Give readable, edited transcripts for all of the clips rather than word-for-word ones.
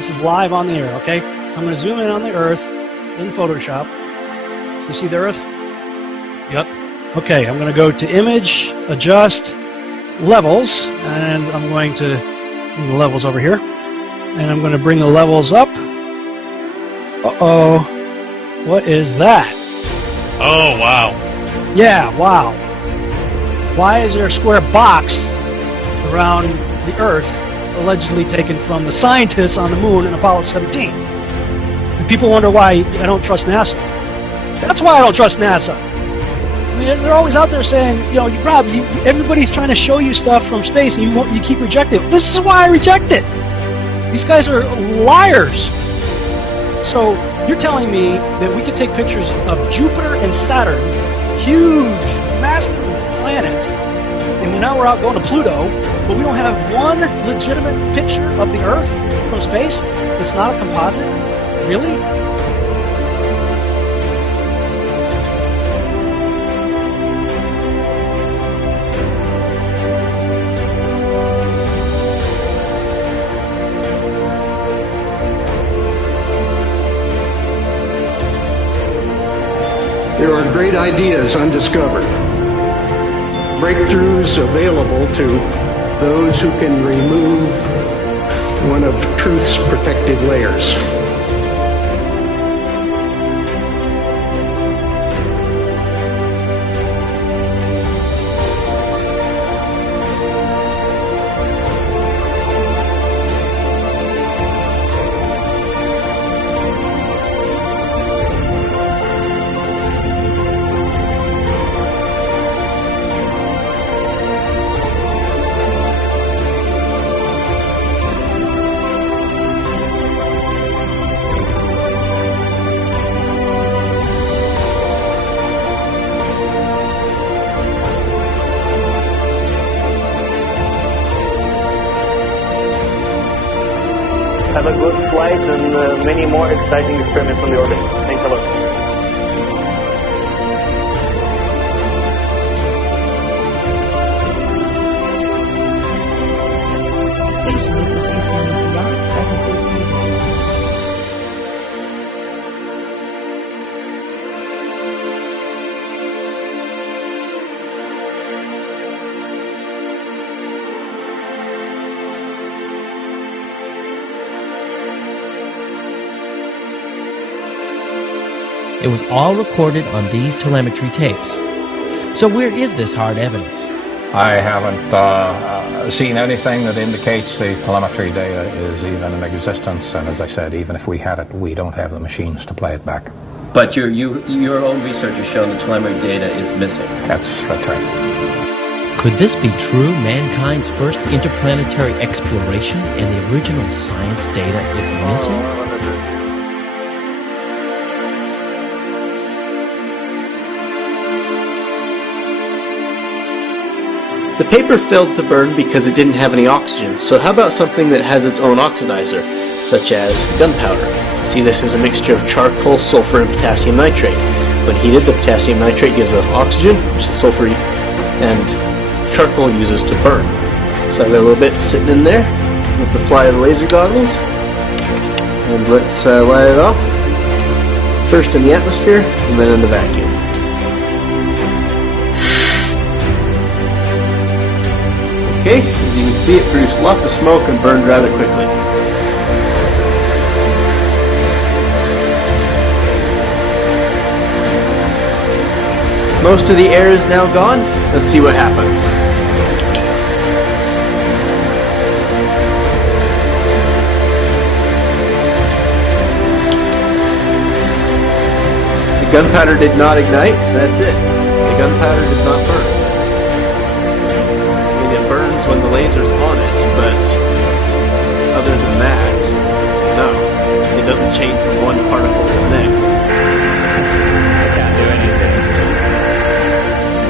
This is live on the air, okay? I'm going to zoom in on the Earth in Photoshop. You see the Earth? Yep. Okay, I'm going to go to Image, Adjust, Levels, and I'm going to bring the levels over here. And I'm going to bring the levels up. Uh-oh. What is that? Oh, wow. Yeah, wow. Why is there a square box around the Earth allegedly taken from the scientists on the moon in Apollo 17? And people wonder why I don't trust NASA. That's why I don't trust NASA. I mean, they're always out there saying, Rob, everybody's trying to show you stuff from space and you keep rejecting it. This is why I reject it. These guys are liars. So you're telling me that we could take pictures of Jupiter and Saturn, huge, massive planets, and now we're out going to Pluto, but we don't have one legitimate picture of the Earth from space that's not a composite? Really? There are great ideas undiscovered, breakthroughs available to those who can remove one of truth's protective layers. Have a good flight and many more exciting experiments on the orbit. Thanks a lot. It was all recorded on these telemetry tapes. So where is this hard evidence? I haven't seen anything that indicates the telemetry data is even in existence, and as I said, even if we had it, we don't have the machines to play it back. But your own research has shown the telemetry data is missing. That's right. Could this be true, mankind's first interplanetary exploration, and the original science data is missing? The paper failed to burn because it didn't have any oxygen, so how about something that has its own oxidizer, such as gunpowder? See, this is a mixture of charcoal, sulfur, and potassium nitrate. When heated, the potassium nitrate gives off oxygen, which the sulfur and charcoal uses to burn. So I've got a little bit sitting in there. Let's apply the laser goggles, and let's light it off. First in the atmosphere, and then in the vacuum. Okay, as you can see, it produced lots of smoke and burned rather quickly. Most of the air is now gone. Let's see what happens. The gunpowder did not ignite. That's it. The gunpowder does not burn. Burns when the laser's on it, but other than that, no. It doesn't change from one particle to the next. It can't do anything.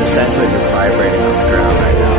It's essentially just vibrating on the ground right now.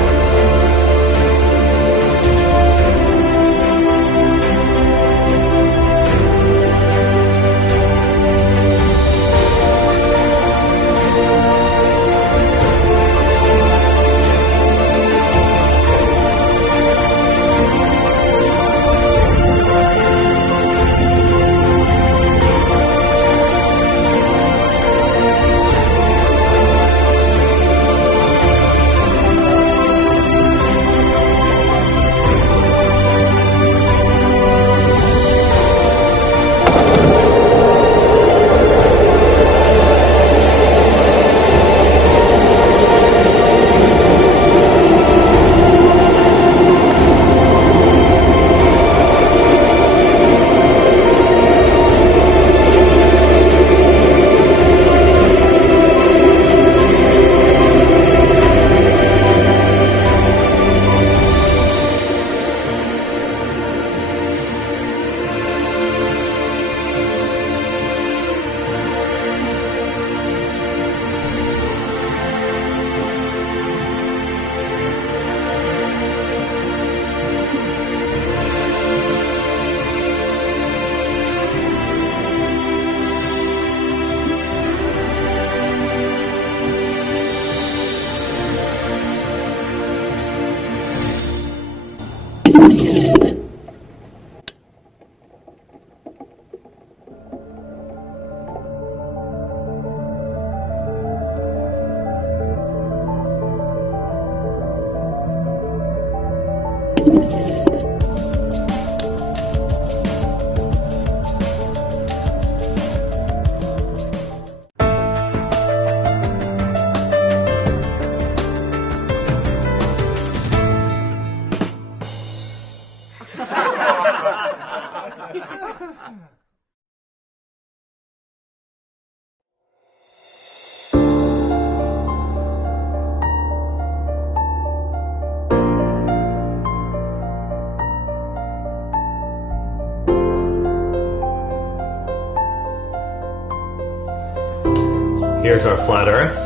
Here's our flat Earth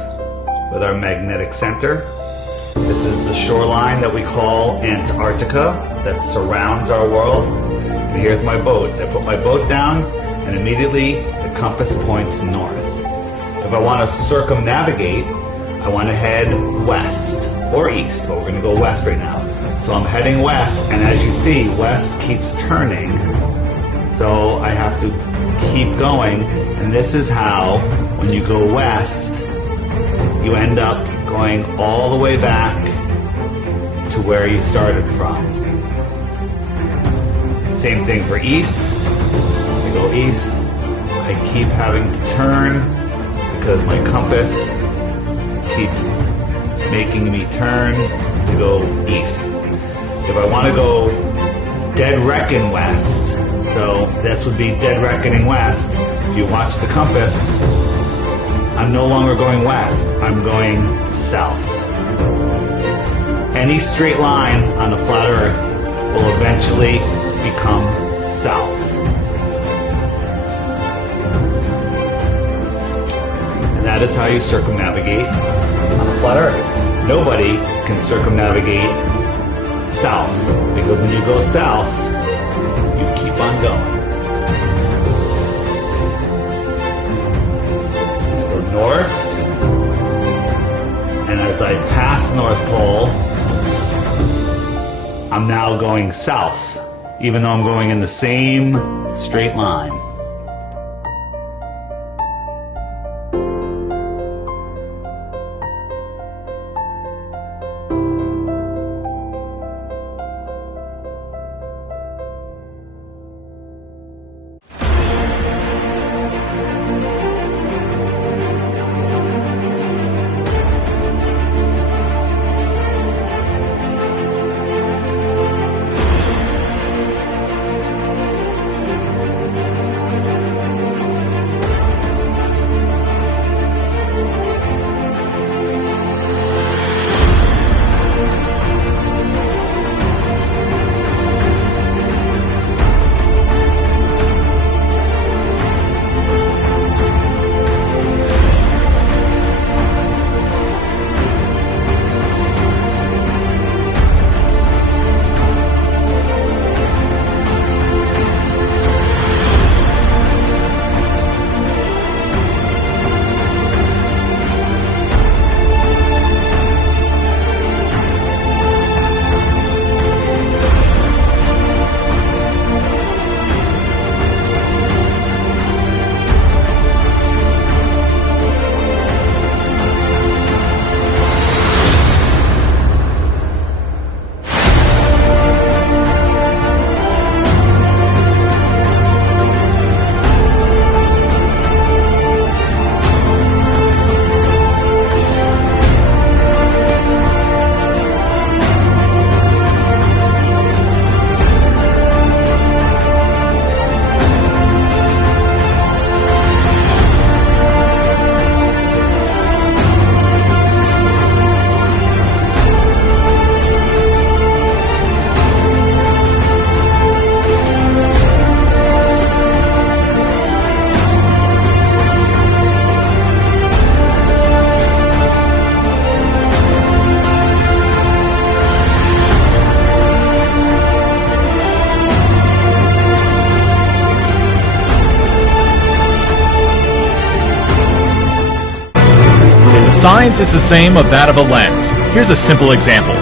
with our magnetic center. This is the shoreline that we call Antarctica that surrounds our world. And here's my boat. I put my boat down and immediately the compass points north. If I want to circumnavigate, I want to head west or east, but we're going to go west right now. So I'm heading west, and as you see, west keeps turning. So I have to keep going, and this is how, when you go west, you end up going all the way back to where you started from. Same thing for east. I go east, I keep having to turn because my compass keeps making me turn to go east. If I want to go dead reckon west, so this would be dead reckoning west. If you watch the compass, I'm no longer going west, I'm going south. Any straight line on the flat Earth will eventually become south. And that is how you circumnavigate on the flat Earth. Nobody can circumnavigate south, because when you go south, you keep on going. North, and as I pass North Pole, I'm now going south, even though I'm going in the same straight line. Science is the same of that of a lens. Here's a simple example.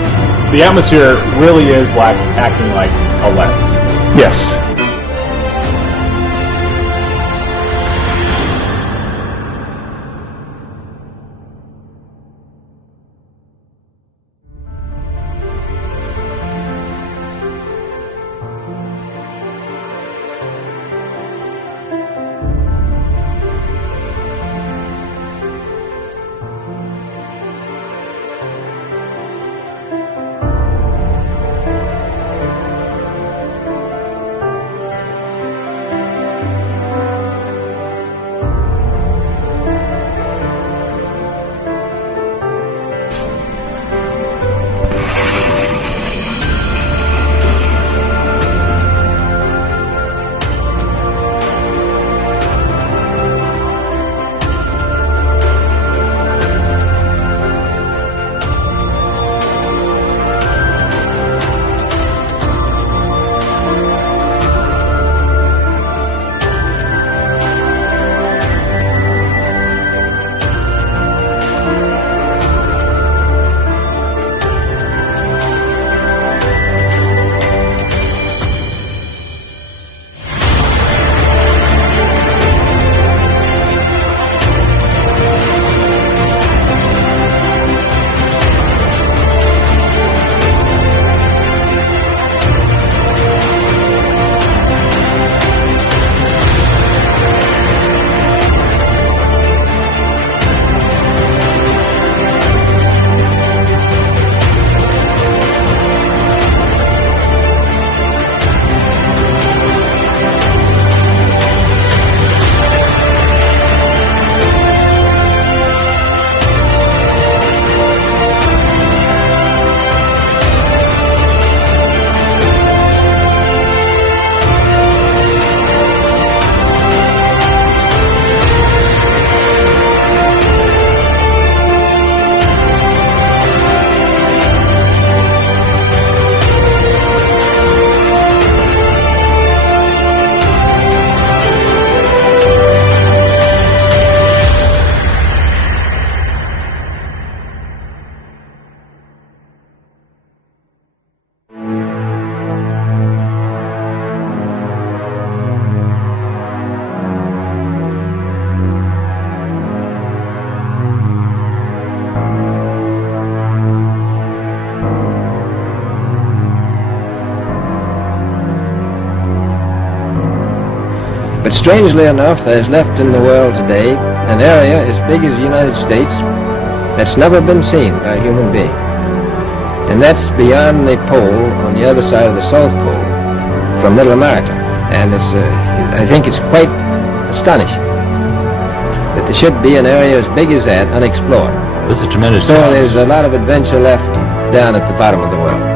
the atmosphere really is acting like a lens. Yes. But strangely enough, there is left in the world today an area as big as the United States that's never been seen by a human being. And that's beyond the pole, on the other side of the South Pole, from Middle America. And I think it's quite astonishing that there should be an area as big as that unexplored. That's a tremendous So there's a lot of adventure left down at the bottom of the world.